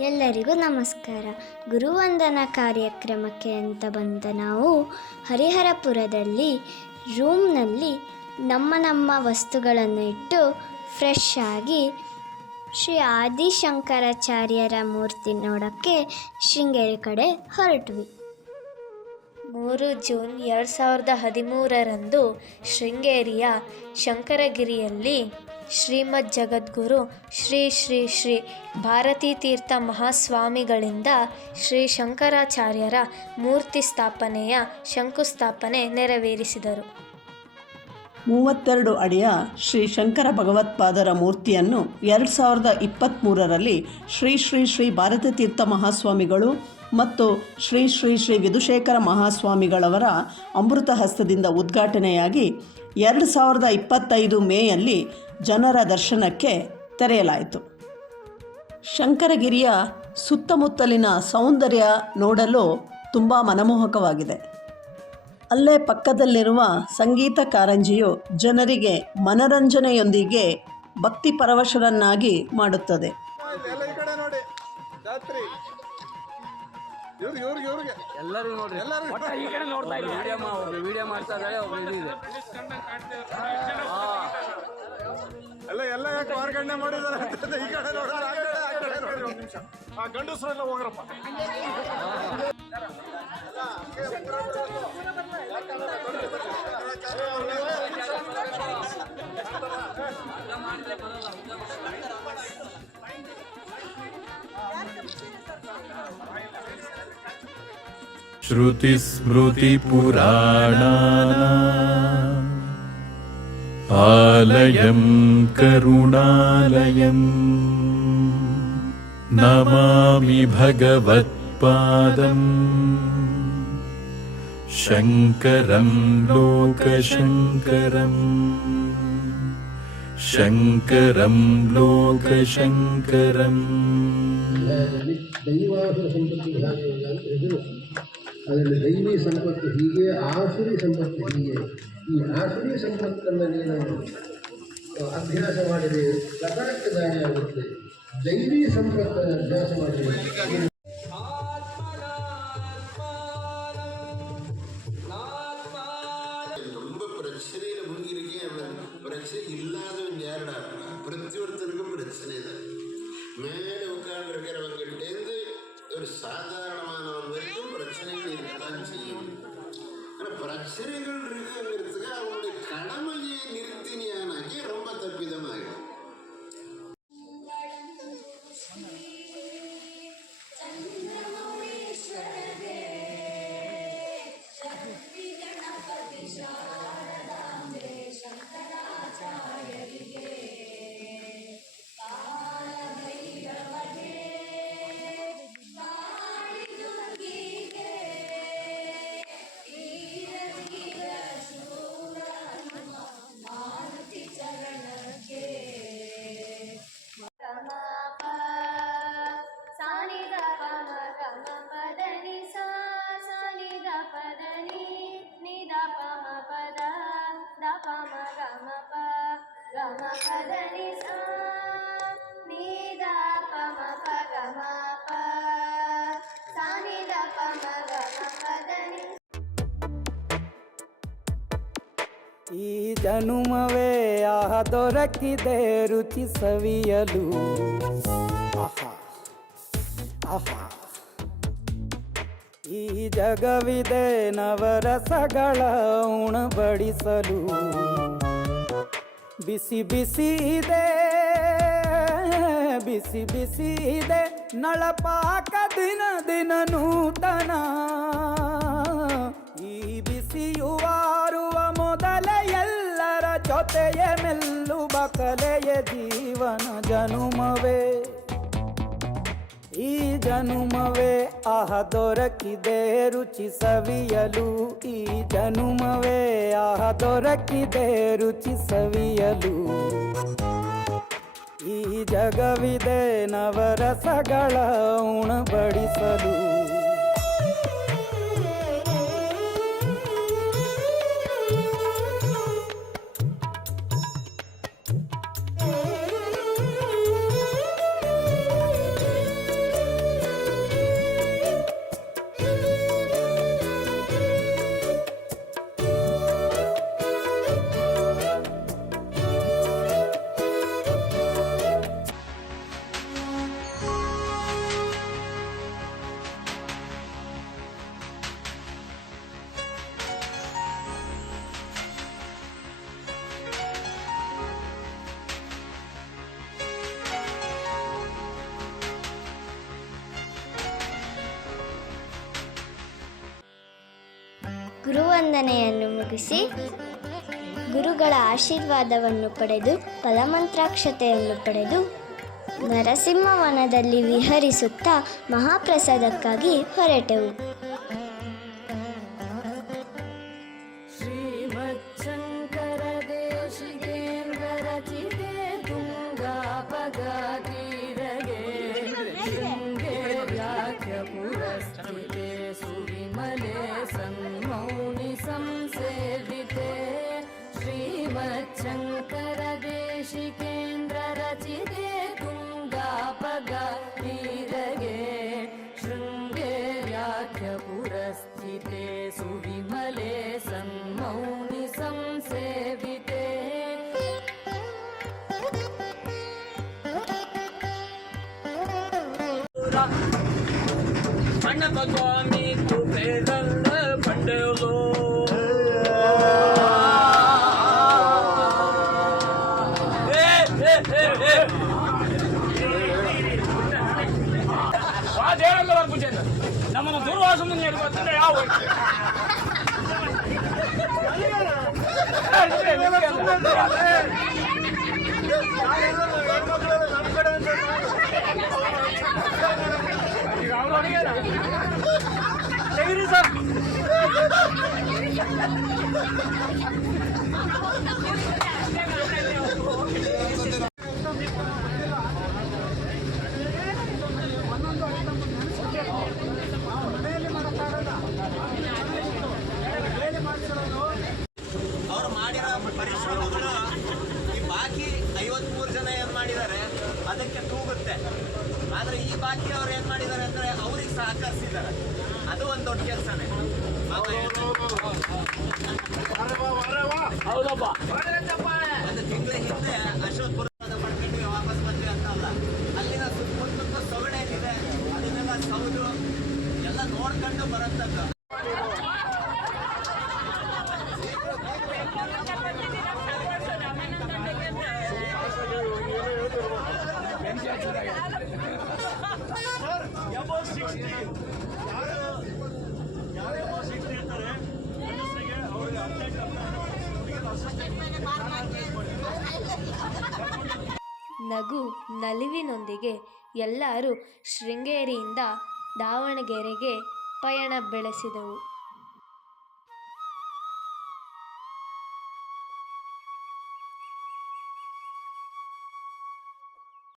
ಎಲ್ಲರಿಗೂ ನಮಸ್ಕಾರ. ಗುರುವಂದನಾ ಕಾರ್ಯಕ್ರಮಕ್ಕೆ ಅಂತ ಬಂದ ನಾವು ಹರಿಹರಪುರದಲ್ಲಿ ರೂಮ್ನಲ್ಲಿ ನಮ್ಮ ವಸ್ತುಗಳನ್ನು ಇಟ್ಟು ಫ್ರೆಶ್ ಆಗಿ ಶ್ರೀ ಆದಿಶಂಕರಾಚಾರ್ಯರ ಮೂರ್ತಿ ನೋಡೋಕ್ಕೆ ಶೃಂಗೇರಿ ಕಡೆ ಹೊರಟ್ವಿ. 3 ಜೂನ್ 2013ರಂದು ಶೃಂಗೇರಿಯ ಶಂಕರಗಿರಿಯಲ್ಲಿ ಶ್ರೀಮದ್ ಜಗದ್ಗುರು ಶ್ರೀ ಶ್ರೀ ಶ್ರೀ ಭಾರತೀ ತೀರ್ಥ ಮಹಾಸ್ವಾಮಿಗಳಿಂದ ಶ್ರೀ ಶಂಕರಾಚಾರ್ಯರ ಮೂರ್ತಿ ಸ್ಥಾಪನೆಯ ಶಂಕುಸ್ಥಾಪನೆ ನೆರವೇರಿಸಿದರು. 32 ಅಡಿಯ ಶ್ರೀ ಶಂಕರ ಭಗವತ್ಪಾದರ ಮೂರ್ತಿಯನ್ನು 2023ರಲ್ಲಿ ಶ್ರೀ ಶ್ರೀ ಶ್ರೀ ಭಾರತೀ ತೀರ್ಥ ಮಹಾಸ್ವಾಮಿಗಳು ಮತ್ತು ಶ್ರೀ ಶ್ರೀ ಶ್ರೀ ವಿಧುಶೇಖರ ಮಹಾಸ್ವಾಮಿಗಳವರ ಅಮೃತ ಹಸ್ತದಿಂದ ಉದ್ಘಾಟನೆಯಾಗಿ 2025 ಮೇಯಲ್ಲಿ ಜನರ ದರ್ಶನಕ್ಕೆ ತೆರೆಯಲಾಯಿತು. ಶಂಕರಗಿರಿಯ ಸುತ್ತಮುತ್ತಲಿನ ಸೌಂದರ್ಯ ನೋಡಲು ತುಂಬ ಮನಮೋಹಕವಾಗಿದೆ. ಅಲ್ಲೇ ಪಕ್ಕದಲ್ಲಿರುವ ಸಂಗೀತ ಕಾರಂಜಿಯು ಜನರಿಗೆ ಮನರಂಜನೆಯೊಂದಿಗೆ ಭಕ್ತಿ ಪರವಶರನ್ನಾಗಿ ಮಾಡುತ್ತದೆ. ಎಲ್ಲರೂ ನೋಡ್ರಿ, ಈ ಕಡೆ ನೋಡ್ತಾ ಇದ್ದೀವಿ. ವಿಡಿಯೋ ಮಾಡ್ತಾ ಇದ್ದಾರೆ. ಎಲ್ಲ ಯಾಕೆ ಹೊರಗಡೆ ಮಾಡಿದಾರೆ? ಈ ಕಡೆ ನೋಡಿದ್ರೆ ಆ ಕಡೆ ನೋಡಿ. ಒಂದು ನಿಮಿಷ ಗಂಡಸರೆಲ್ಲ ಹೋಗ್ರಪ್ಪ. ಶ್ರುತಿ ಸ್ಮೃತಿ ಪುರಾಣಾನಾಂ ಆಲಯಂ ಕರುಣಾಲಯಂ ನಮಾಮಿ ಭಗವತ್ಪಾದಂ ಶಂಕರಂ ಲೋಕಶಂಕರಂ ಶಂಕರಂ ಲೋಕಶಂಕರಂ. ದೈವಾಸುರ ಸಂಪತ್ತು ವಿಧಾನವಿಲ್ಲ ಅಂತ ಹೆಸರು. ಅದರಲ್ಲಿ ದೈವಿ ಸಂಪತ್ತು ಹೀಗೆ, ಆಸುರಿ ಸಂಪತ್ತು ಹೀಗೆ. ಈ ಆಸುರಿ ಸಂಪತ್ತನ್ನು ನೀನು ಅಭ್ಯಾಸ ಮಾಡಿದರೆ ಪ್ರಕಾರಕ್ಕೆ ದಾರಿಯಾಗುತ್ತೆ. ದೈವಿ ಸಂಪತ್ತನ್ನು ಅಭ್ಯಾಸ ಮಾಡಿದರೆ ரொம்ப பிரச்சனையில முழுகிருக்கேன். பிரச்சனை இல்லாதவன் யாருடா? பிரத்தியொருத்தருக்கும் பிரச்சனை தான். மேலே உட்கார்ந்து இருக்கிறவங்கிட்டேருந்து ஒரு சாதாரணமானவன் வரைக்கும் பிரச்சனைகள் இருக்கத்தான் செய்யும். ஆனால் பிரச்சனைகள் இருக்குங்கிறதுக்கு அவங்களுடைய கடமையை நிறுத்தினியானாக்கி ரொம்ப தப்பிதமாகிடும். ಈ ಜನುಮವೇ ಆಹ ದೊರಕಿದೆ ರುಚಿ ಸವಿಯಲು. ಆಹಾ ಆಹಾ, ಈ ಜಗವಿದೆ ನವರಸಗಳ ಉಣಬಡಿಸಲು. ಬಿಸಿ ಬಿಸಿ ಇದೆ, ಬಿಸಿ ಬಿಸಿ ಇದೆ ನಳಪಾಕ ದಿನ ದಿನ ನೂತನ. ಈ ಬಿಸಿಯುವಾರುವ ಮೊದಲೇ ಎಲ್ಲರ ಜೊತೆಯೇ ಮೆಲ್ಲುವ ಕಲೆಯ ಜೀವನ ಜನುಮವೇ. ಈ ಜನುಮವೇ ಆಹ ದೊರಕಿದೆ ರುಚಿ ಸವಿಯಲು. ಈ ಜನುಮವೇ ಆಹ ದೊರಕಿದೆ ರುಚಿ ಸವಿಯಲು. ಈ ಜಗವಿದೆ ನವರಸಗಳ ಉಣಬಡಿಸಲು. ಗುರುವಂದನೆಯನ್ನು ಮುಗಿಸಿ ಗುರುಗಳ ಆಶೀರ್ವಾದವನ್ನು ಪಡೆದು ಫಲಮಂತ್ರಾಕ್ಷತೆಯನ್ನು ಪಡೆದು ನರಸಿಂಹವನದಲ್ಲಿ ವಿಹರಿಸುತ್ತಾ ಮಹಾಪ್ರಸಾದಕ್ಕಾಗಿ ಹೊರಟೆವು. ಶ್ರೀಮಚ್ಛಂಕರ ದೇಶಿಕೇಂದ್ರ ರಚಿತೆ ತುಂಗಾ ಪಗಾತೀರಗೆ ಶೃಂಗೇರ್ಯಾಖ್ಯ ಪುರಸ್ಥಿತೆ ಸುವಿಮಲೆ ಸನ್ಮೌನಿ ಸಂಸೇವಿತೆ ಶ್ರೀಮಚ್ಛಂಕರ ದೇಶಿಕೇಂದ್ರ ರಚಿತೆ ತುಂಗಾ ಪಗಾತೀರಗೆ ಶೃಂಗೇರ್ಯಾಖ್ಯ ಪುರಸ್ಥಿತೆ ಸುವಿಮಲೆ ಸನ್ಮೌನಿ ಸಂಸೇವಿತೆ. ಸ್ವಾಮಿ ಕೃಪೆಗಂಡ ಪಡೆಯಲು ನಮ್ಮನ್ನು ದುರ್ವಾಸನ ನೀಡುವಂತೆ ಯಾವ ತೆಗಿರಿ ಸರ್. ಅವರು ಮಾಡಿರೋ ಪರಿಶ್ರಮಗಳು ಈ ಬಾಕಿ 53 ಜನ ಏನು ಮಾಡಿದ್ದಾರೆ ಅದಕ್ಕೆ ತೂಗುತ್ತೆ. ಆದರೆ ಈ ಬಾಕಿ ಅವ್ರು ಏನು ಮಾಡಿದ್ದಾರೆ ಅಂದರೆ ಅವ್ರಿಗೆ ಸಹಕರಿಸಿದ್ದಾರೆ. ಅದು ಒಂದು ದೊಡ್ಡ ಕೆಲಸನೇ. ಹೌದಪ್ಪ. ಒಂದು ತಿಂಗಳ ಹಿಂದೆ ಅಶೋಕ್ ಪುರದ ಪಡ್ಕೊಂಡು ವಾಪಸ್ ಬಂದ್ವಿ ಅಂತ ಅಲ್ಲ, ಅಲ್ಲಿನ ಸುತ್ತಮುತ್ತ ಸೊಗಡೇನಿದೆ ಅದನ್ನೆಲ್ಲ ಸೌದು ಎಲ್ಲ ನೋಡ್ಕೊಂಡು ಬರೋಂಥದ್ದು. ನಗು ನಲಿವಿನೊಂದಿಗೆ ಎಲ್ಲರೂ ಶೃಂಗೇರಿಯಿಂದ ದಾವಣಗೆರೆಗೆ ಪಯಣ ಬೆಳೆಸಿದೆವು.